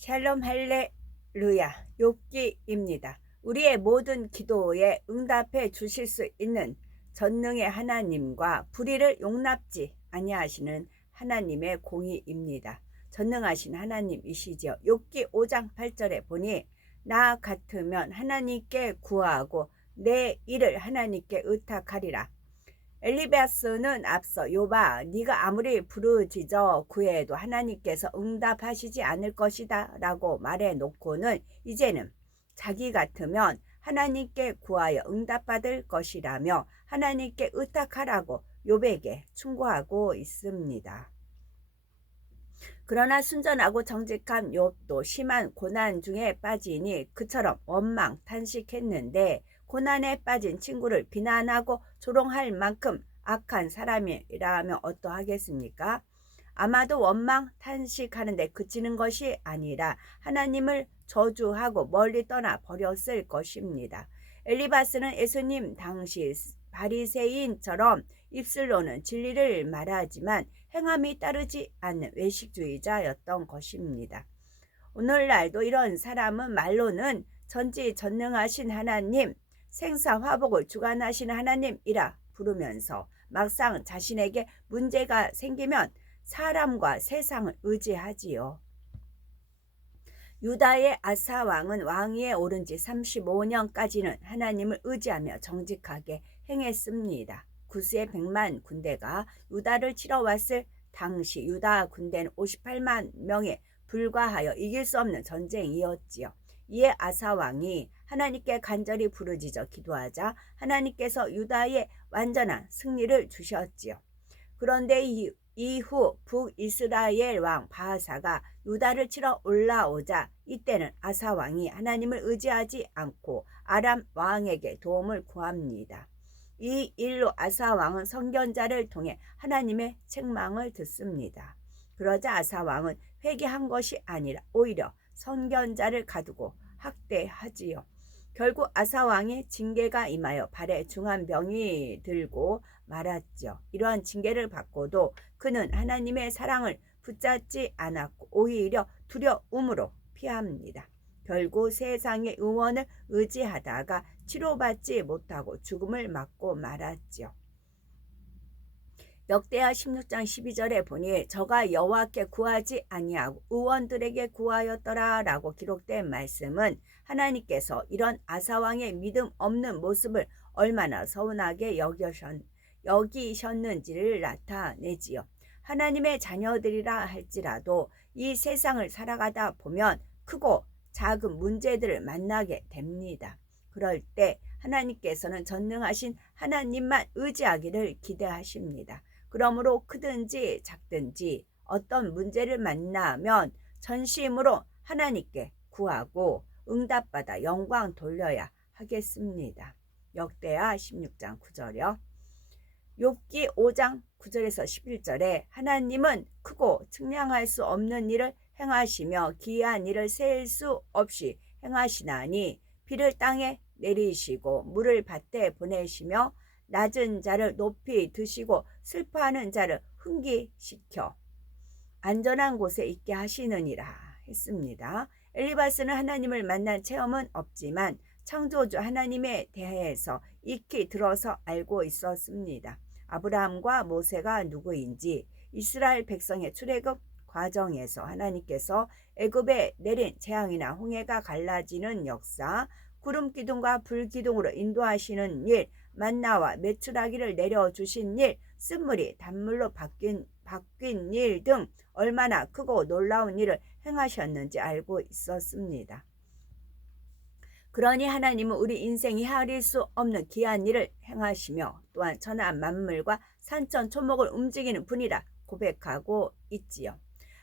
샬롬 할렐루야 욥기입니다. 우리의 모든 기도에 응답해 주실 수 있는 전능의 하나님과 불의를 용납지 아니하시는 하나님의 공의입니다. 전능하신 하나님이시죠. 욥기 5장 8절에 보니 나 같으면 하나님께 구하고 내 일을 하나님께 의탁하리라. 엘리바스는 앞서 욥아 네가 아무리 부르짖어 구해도 하나님께서 응답하시지 않을 것이다 라고 말해놓고는 이제는 자기 같으면 하나님께 구하여 응답받을 것이라며 하나님께 의탁하라고 욥에게 충고하고 있습니다. 그러나 순전하고 정직한 욥도 심한 고난 중에 빠지니 그처럼 원망 탄식했는데 고난에 빠진 친구를 비난하고 조롱할 만큼 악한 사람이라면 어떠하겠습니까? 아마도 원망 탄식하는데 그치는 것이 아니라 하나님을 저주하고 멀리 떠나 버렸을 것입니다. 엘리바스는 예수님 당시 바리새인처럼 입술로는 진리를 말하지만 행함이 따르지 않는 외식주의자였던 것입니다. 오늘날도 이런 사람은 말로는 전지전능하신 하나님, 생사화복을 주관하시는 하나님이라 부르면서 막상 자신에게 문제가 생기면 사람과 세상을 의지하지요. 유다의 아사 왕은 왕위에 오른 지 35년까지는 하나님을 의지하며 정직하게 행했습니다. 구스의 100만 군대가 유다를 치러 왔을 당시 유다 군대는 58만 명에 불과하여 이길 수 없는 전쟁이었지요. 이에 아사 왕이 하나님께 간절히 부르짖어 기도하자 하나님께서 유다에 완전한 승리를 주셨지요. 그런데 이후 북이스라엘 왕 바하사가 유다를 치러 올라오자 이때는 아사 왕이 하나님을 의지하지 않고 아람 왕에게 도움을 구합니다. 이 일로 아사 왕은 선견자를 통해 하나님의 책망을 듣습니다. 그러자 아사 왕은 회개한 것이 아니라 오히려 선견자를 가두고 학대하지요. 결국 아사 왕의 징계가 임하여 발에 중한 병이 들고 말았죠. 이러한 징계를 받고도 그는 하나님의 사랑을 붙잡지 않았고 오히려 두려움으로 피합니다. 결국 세상의 의원을 의지하다가 치료받지 못하고 죽음을 맞고 말았죠. 역대하 16장 12절에 보니 저가 여호와께 구하지 아니하고 의원들에게 구하였더라 라고 기록된 말씀은 하나님께서 이런 아사왕의 믿음 없는 모습을 얼마나 서운하게 여기셨는지를 나타내지요. 하나님의 자녀들이라 할지라도 이 세상을 살아가다 보면 크고 작은 문제들을 만나게 됩니다. 그럴 때 하나님께서는 전능하신 하나님만 의지하기를 기대하십니다. 그러므로 크든지 작든지 어떤 문제를 만나면 전심으로 하나님께 구하고 응답받아 영광 돌려야 하겠습니다. 역대하 16장 9절이요. 욥기 5장 9절에서 11절에 하나님은 크고 측량할 수 없는 일을 행하시며 기이한 일을 셀 수 없이 행하시나니 비를 땅에 내리시고 물을 밭에 보내시며 낮은 자를 높이 드시고 슬퍼하는 자를 흥기시켜 안전한 곳에 있게 하시느니라 했습니다. 엘리바스는 하나님을 만난 체험은 없지만 창조주 하나님에 대해서 익히 들어서 알고 있었습니다. 아브라함과 모세가 누구인지, 이스라엘 백성의 출애굽 과정에서 하나님께서 애굽에 내린 재앙이나 홍해가 갈라지는 역사, 구름 기둥과 불 기둥으로 인도하시는 일, 만나와 메추라기를 내려주신 일, 쓴물이 단물로 바뀐 일 등 얼마나 크고 놀라운 일을 행하셨는지 알고 있었습니다. 그러니 하나님은 우리 인생이 헤아릴 수 없는 귀한 일을 행하시며 또한 천하 만물과 산천 초목을 움직이는 분이라 고백하고 있지요.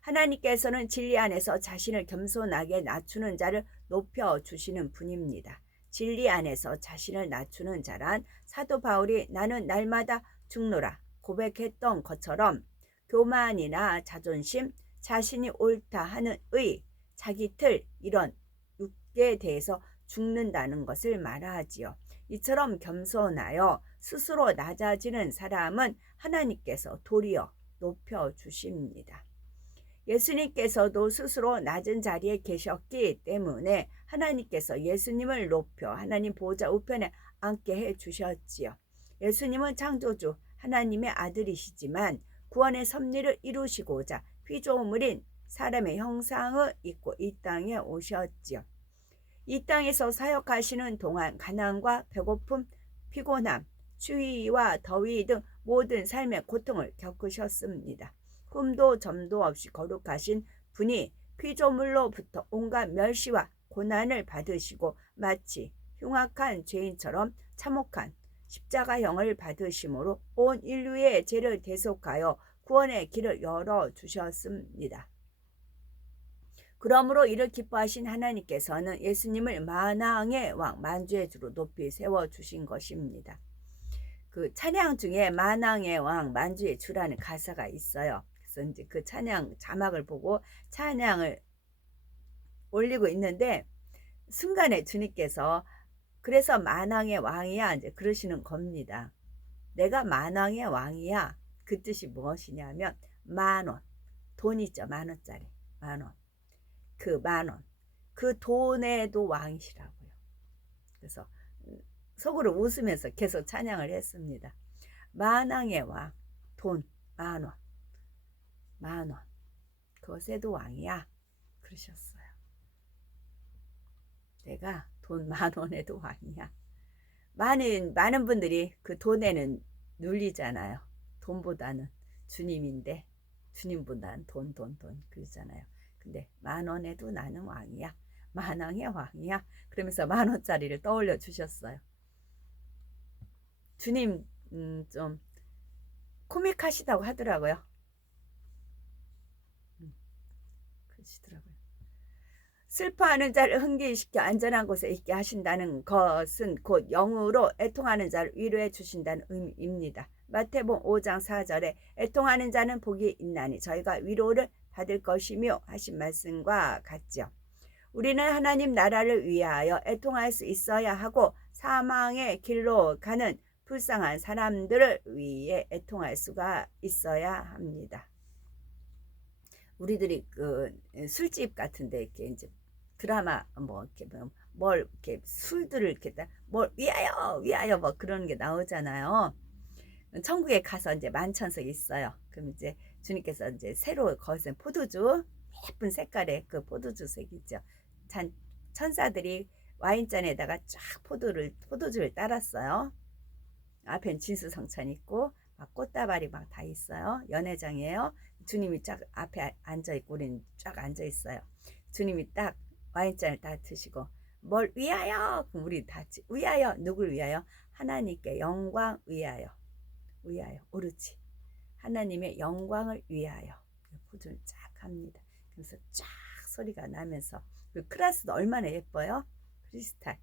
하나님께서는 진리 안에서 자신을 겸손하게 낮추는 자를 높여주시는 분입니다. 진리 안에서 자신을 낮추는 자란 사도 바울이 나는 날마다 죽노라 고백했던 것처럼 교만이나 자존심, 자신이 옳다 하는 의, 자기 틀 이런 육에 대해서 죽는다는 것을 말하지요. 이처럼 겸손하여 스스로 낮아지는 사람은 하나님께서 도리어 높여주십니다. 예수님께서도 스스로 낮은 자리에 계셨기 때문에 하나님께서 예수님을 높여 하나님 보좌 우편에 앉게 해 주셨지요. 예수님은 창조주 하나님의 아들이시지만 구원의 섭리를 이루시고자 피조물인 사람의 형상을 입고 이 땅에 오셨지요. 이 땅에서 사역하시는 동안 가난과 배고픔, 피곤함, 추위와 더위 등 모든 삶의 고통을 겪으셨습니다. 흠도 점도 없이 거룩하신 분이 피조물로부터 온갖 멸시와 고난을 받으시고 마치 흉악한 죄인처럼 참혹한 십자가형을 받으심으로 온 인류의 죄를 대속하여 구원의 길을 열어주셨습니다. 그러므로 이를 기뻐하신 하나님께서는 예수님을 만왕의 왕, 만주의 주로 높이 세워주신 것입니다. 그 찬양 중에 만왕의 왕, 만주의 주라는 가사가 있어요. 그래서 이제 그 찬양 자막을 보고 찬양을 올리고 있는데 순간에 주님께서 그래서 만왕의 왕이야 이제 그러시는 겁니다. 내가 만왕의 왕이야. 그 뜻이 무엇이냐면 만원, 돈 있죠. 만원짜리 만원. 그 만원, 그 돈에도 왕이시라고요. 그래서 속으로 웃으면서 계속 찬양을 했습니다. 만왕의 왕, 돈 만원, 만원, 그것에도 왕이야 그러셨어요. 내가 돈 만원에도 왕이야. 많은 분들이 그 돈에는 눌리잖아요. 돈보다는 주님인데 주님보다는 돈 그러잖아요. 근데 만원에도 나는 왕이야. 만왕의 왕이야. 그러면서 만원짜리를 떠올려 주셨어요. 주님 좀 코믹하시다고 하더라고요. 그러시더라고요. 슬퍼하는 자를 흥기시켜 안전한 곳에 있게 하신다는 것은 곧 영으로 애통하는 자를 위로해 주신다는 의미입니다. 마태복음 5장 4절에 애통하는 자는 복이 있나니 저희가 위로를 받을 것이며 하신 말씀과 같죠. 우리는 하나님 나라를 위하여 애통할 수 있어야 하고 사망의 길로 가는 불쌍한 사람들을 위해 애통할 수가 있어야 합니다. 우리들이 그 술집 같은데 이렇게 이제 드라마 뭐 이렇게 뭘 이렇게 술들을 이렇게 뭘 위하여 뭐 그런 게 나오잖아요. 천국에 가서 이제 만천석이 있어요. 그럼 이제 주님께서 이제 새로 거기서 포도주 예쁜 색깔의 그 포도주 색이죠. 천사들이 와인잔에다가 쫙 포도주를 따랐어요. 앞엔 진수성찬 있고 막 꽃다발이 막 다 있어요. 연회장이에요. 주님이 쫙 앞에 앉아 있고 우리는 쫙 앉아 있어요. 주님이 딱 와인잔을 다 드시고 뭘 위하여? 그럼 우리 다 위하여 누굴 위하여? 하나님께 영광 위하여. 옳지. 하나님의 영광을 위하여 포도를 쫙 합니다. 그래서 쫙 소리가 나면서 그 크라스도 얼마나 예뻐요. 크리스탈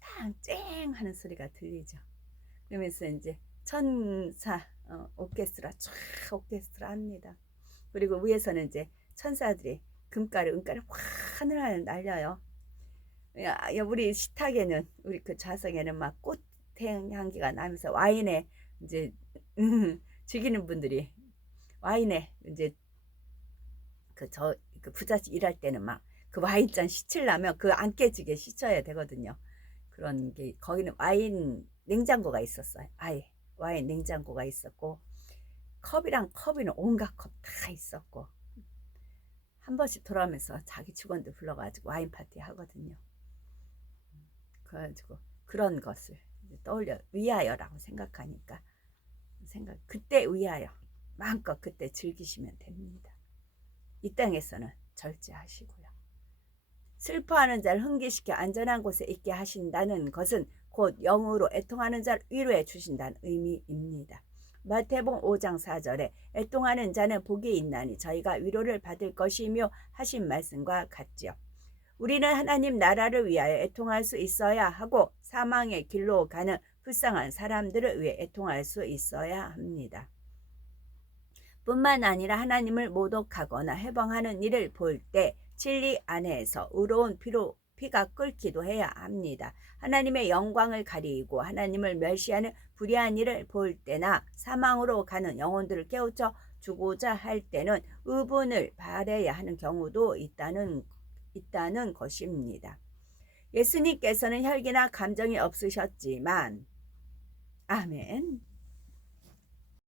쨍쨍 하는 소리가 들리죠. 그러면서 이제 천사 오케스트라 쫙 오케스트라 합니다. 그리고 위에서는 이제 천사들이 금가루 은가루 확 하늘 날려요. 우리 식탁에는 우리 그 좌석에는 막 꽃 향기가 나면서 와인에 이제 즐기는 분들이 와인에 이제 그 부잣집 일할 때는 막 그 와인잔 씻으려면 그 안 깨지게 씻어야 되거든요. 그런 게 거기는 와인 냉장고가 있었어요. 아예 와인 냉장고가 있었고 컵이랑 컵이는 온갖 컵 다 있었고 한 번씩 돌아오면서 자기 직원들 불러가지고 와인 파티 하거든요. 그래가지고 그런 것을 떠올려 위하여라고 생각하니까 그때 위하여 마음껏 그때 즐기시면 됩니다. 이 땅에서는 절제하시고요. 슬퍼하는 자를 흥기시켜 안전한 곳에 있게 하신다는 것은 곧 영으로 애통하는 자를 위로해 주신다는 의미입니다. 마태복음 5장 4절에 애통하는 자는 복이 있나니 저희가 위로를 받을 것이며 하신 말씀과 같지요. 우리는 하나님 나라를 위하여 애통할 수 있어야 하고 사망의 길로 가는 불쌍한 사람들을 위해 애통할 수 있어야 합니다. 뿐만 아니라 하나님을 모독하거나 해방하는 일을 볼 때 진리 안에서 의로운 피가 끓기도 해야 합니다. 하나님의 영광을 가리고 하나님을 멸시하는 불의한 일을 볼 때나 사망으로 가는 영혼들을 깨우쳐 주고자 할 때는 의분을 바라야 하는 경우도 있다는 것입니다. 예수님께서는 혈기나 감정이 없으셨지만 아멘.